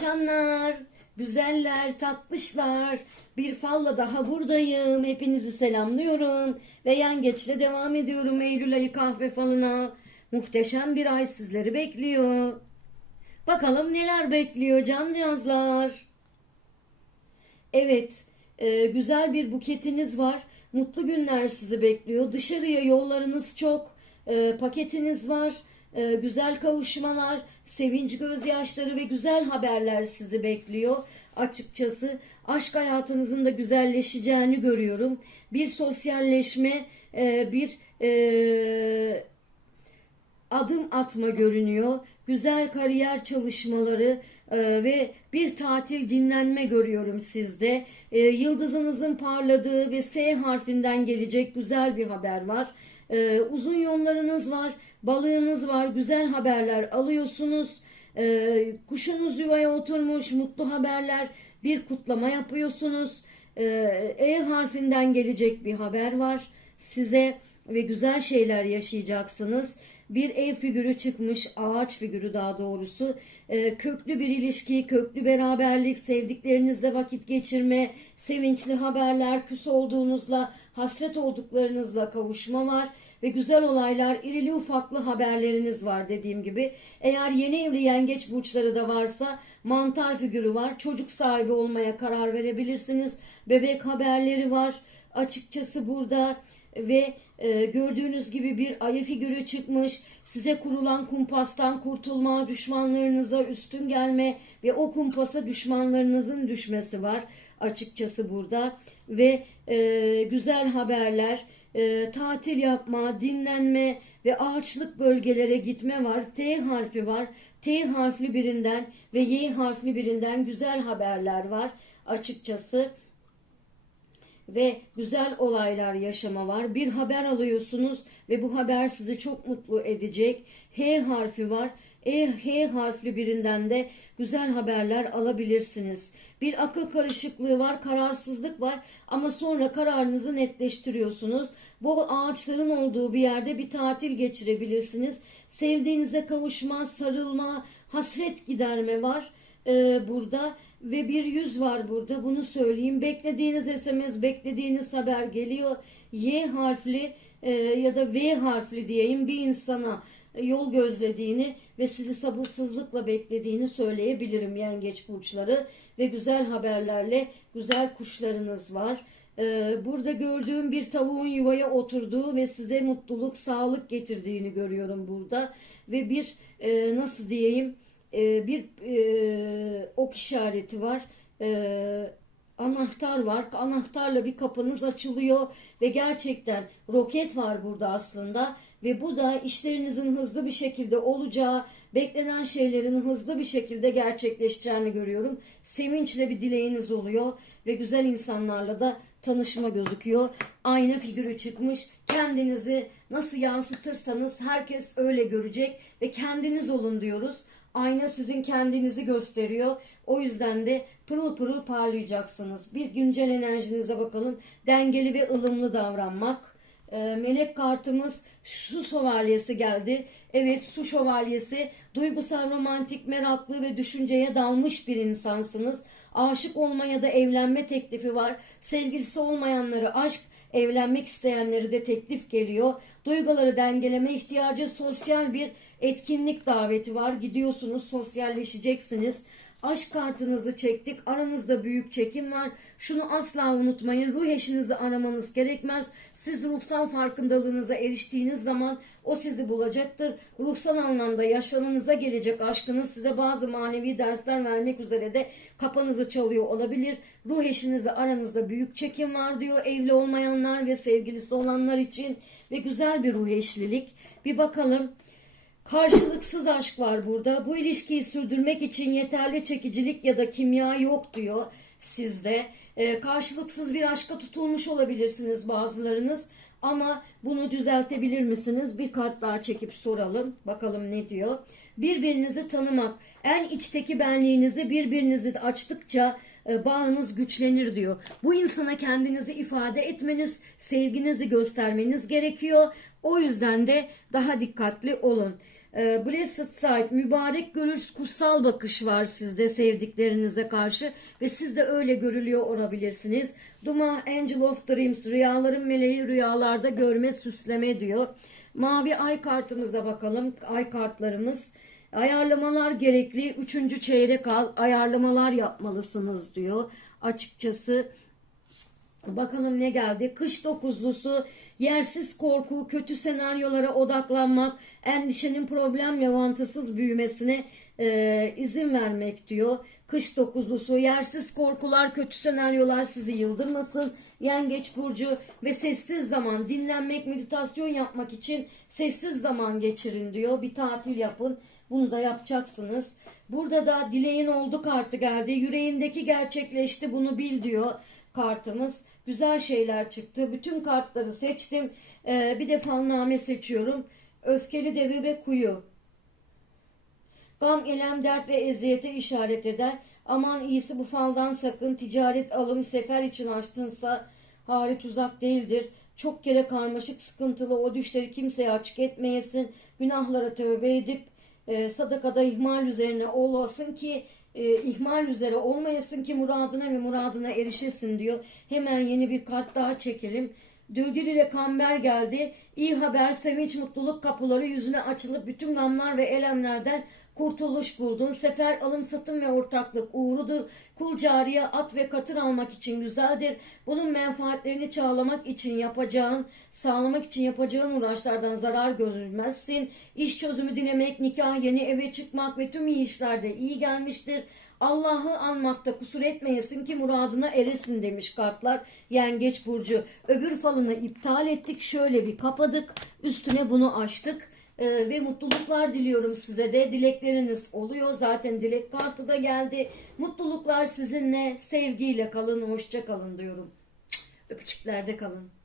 canlar, güzeller, tatlışlar. Bir falla daha buradayım. Hepinizi selamlıyorum. Ve yengeçle devam ediyorum Eylül ayı kahve falına. Muhteşem bir ay sizleri bekliyor. Bakalım neler bekliyor cancağızlar. Evet, e, güzel bir buketiniz var. Mutlu günler sizi bekliyor. Dışarıya yollarınız çok. E, paketiniz var. E, güzel kavuşmalar, sevinç gözyaşları ve güzel haberler sizi bekliyor. Açıkçası aşk hayatınızın da güzelleşeceğini görüyorum. Bir sosyalleşme, e, bir e, adım atma görünüyor. Güzel kariyer çalışmaları e, ve bir tatil dinlenme görüyorum sizde. Yıldızınızın parladığı ve S harfinden gelecek güzel bir haber var. E, uzun yollarınız var, balığınız var, güzel haberler alıyorsunuz. E, kuşunuz yuvaya oturmuş, mutlu haberler, bir kutlama yapıyorsunuz. E, e harfinden gelecek bir haber var size ve güzel şeyler yaşayacaksınız. Bir ev figürü çıkmış, ağaç figürü daha doğrusu. Ee, köklü bir ilişki, köklü beraberlik, sevdiklerinizle vakit geçirme, sevinçli haberler, küs olduğunuzla, hasret olduklarınızla kavuşma var. Ve güzel olaylar, irili ufaklı haberleriniz var dediğim gibi. Eğer yeni evli yengeç burçları da varsa mantar figürü var. Çocuk sahibi olmaya karar verebilirsiniz. Bebek haberleri var. Açıkçası burada ve e, gördüğünüz gibi bir ayı figürü çıkmış. Size kurulan kumpastan kurtulma, düşmanlarınıza üstün gelme ve o kumpasa düşmanlarınızın düşmesi var açıkçası burada ve e, güzel haberler, e, tatil yapma, dinlenme ve ağaçlık bölgelere gitme var. T harfi var. T harfli birinden ve Y harfli birinden güzel haberler var açıkçası ve güzel olaylar yaşama var. Bir haber alıyorsunuz ve bu haber sizi çok mutlu edecek. H harfi var. E, H harfli birinden de güzel haberler alabilirsiniz. Bir akıl karışıklığı var, kararsızlık var ama sonra kararınızı netleştiriyorsunuz. Bu ağaçların olduğu bir yerde bir tatil geçirebilirsiniz. Sevdiğinize kavuşma, sarılma, hasret giderme var ee, burada ve bir yüz var burada bunu söyleyeyim. Beklediğiniz SMS, beklediğiniz haber geliyor. Y harfli e, ya da V harfli diyeyim bir insana yol gözlediğini ve sizi sabırsızlıkla beklediğini söyleyebilirim yengeç burçları ve güzel haberlerle güzel kuşlarınız var. Ee, Burada gördüğüm bir tavuğun yuvaya oturduğu ve size mutluluk, sağlık getirdiğini görüyorum burada. Ve bir e, nasıl diyeyim e, bir e, ok işareti var. E, anahtar var. Anahtarla bir kapınız açılıyor ve gerçekten roket var burada aslında ve bu da işlerinizin hızlı bir şekilde olacağı, beklenen şeylerin hızlı bir şekilde gerçekleşeceğini görüyorum. Sevinçle bir dileğiniz oluyor ve güzel insanlarla da tanışma gözüküyor. Ayna figürü çıkmış. Kendinizi nasıl yansıtırsanız herkes öyle görecek ve kendiniz olun diyoruz. Ayna sizin kendinizi gösteriyor. O yüzden de pırıl pırıl parlayacaksınız. Bir güncel enerjinize bakalım. Dengeli ve ılımlı davranmak. Ee, melek kartımız su şövalyesi geldi. Evet su şövalyesi duygusal, romantik, meraklı ve düşünceye dalmış bir insansınız. Aşık olma ya da evlenme teklifi var. Sevgilisi olmayanları aşk, evlenmek isteyenleri de teklif geliyor. Duyguları dengeleme ihtiyacı sosyal bir etkinlik daveti var. Gidiyorsunuz, sosyalleşeceksiniz. Aşk kartınızı çektik. Aranızda büyük çekim var. Şunu asla unutmayın. Ruh eşinizi aramanız gerekmez. Siz ruhsal farkındalığınıza eriştiğiniz zaman o sizi bulacaktır. Ruhsal anlamda yaşamınıza gelecek aşkınız size bazı manevi dersler vermek üzere de kafanızı çalıyor olabilir. Ruh eşinizle aranızda büyük çekim var diyor. Evli olmayanlar ve sevgilisi olanlar için ve güzel bir ruh eşlilik. Bir bakalım. Karşılıksız aşk var burada. Bu ilişkiyi sürdürmek için yeterli çekicilik ya da kimya yok diyor sizde. Ee, karşılıksız bir aşka tutulmuş olabilirsiniz bazılarınız. Ama bunu düzeltebilir misiniz? Bir kart daha çekip soralım. Bakalım ne diyor. Birbirinizi tanımak. En içteki benliğinizi birbirinizi açtıkça e, bağınız güçlenir diyor. Bu insana kendinizi ifade etmeniz, sevginizi göstermeniz gerekiyor. O yüzden de daha dikkatli olun. E, blessed sight, mübarek görüş, kutsal bakış var sizde sevdiklerinize karşı ve siz de öyle görülüyor olabilirsiniz. Duma Angel of Dreams, rüyaların meleği rüyalarda görme, süsleme diyor. Mavi ay kartımıza bakalım. Ay kartlarımız. Ayarlamalar gerekli. Üçüncü çeyrek al. Ayarlamalar yapmalısınız diyor. Açıkçası Bakalım ne geldi? Kış dokuzlusu, yersiz korku, kötü senaryolara odaklanmak, endişenin problem yavantasız büyümesine e, izin vermek diyor. Kış dokuzlusu, yersiz korkular, kötü senaryolar sizi yıldırmasın. Yengeç burcu ve sessiz zaman, dinlenmek, meditasyon yapmak için sessiz zaman geçirin diyor. Bir tatil yapın. Bunu da yapacaksınız. Burada da dileğin oldu kartı geldi. Yüreğindeki gerçekleşti bunu bil diyor kartımız. Güzel şeyler çıktı. Bütün kartları seçtim. Ee, bir de falname seçiyorum. Öfkeli devi ve kuyu. Gam, elem, dert ve eziyete işaret eder. Aman iyisi bu faldan sakın. Ticaret alım sefer için açtınsa hariç uzak değildir. Çok kere karmaşık sıkıntılı o düşleri kimseye açık etmeyesin. Günahlara tövbe edip e, sadakada ihmal üzerine olasın ki e, ihmal üzere olmayasın ki muradına ve muradına erişesin diyor. Hemen yeni bir kart daha çekelim. Dögül ile Kamber geldi. İyi haber, sevinç, mutluluk kapıları yüzüne açılıp bütün gamlar ve elemlerden kurtuluş buldun. Sefer, alım, satım ve ortaklık uğrudur. Kul cariye at ve katır almak için güzeldir. Bunun menfaatlerini çağlamak için yapacağın, sağlamak için yapacağın uğraşlardan zarar görülmezsin. İş çözümü dilemek, nikah, yeni eve çıkmak ve tüm iyi işlerde iyi gelmiştir. Allah'ı anmakta kusur etmeyesin ki muradına eresin demiş kartlar. Yengeç burcu. Öbür falını iptal ettik. Şöyle bir kapadık. Üstüne bunu açtık. Ee, ve mutluluklar diliyorum size de. Dilekleriniz oluyor. Zaten dilek kartı da geldi. Mutluluklar sizinle. Sevgiyle kalın. Hoşça kalın diyorum. Öpücüklerde kalın.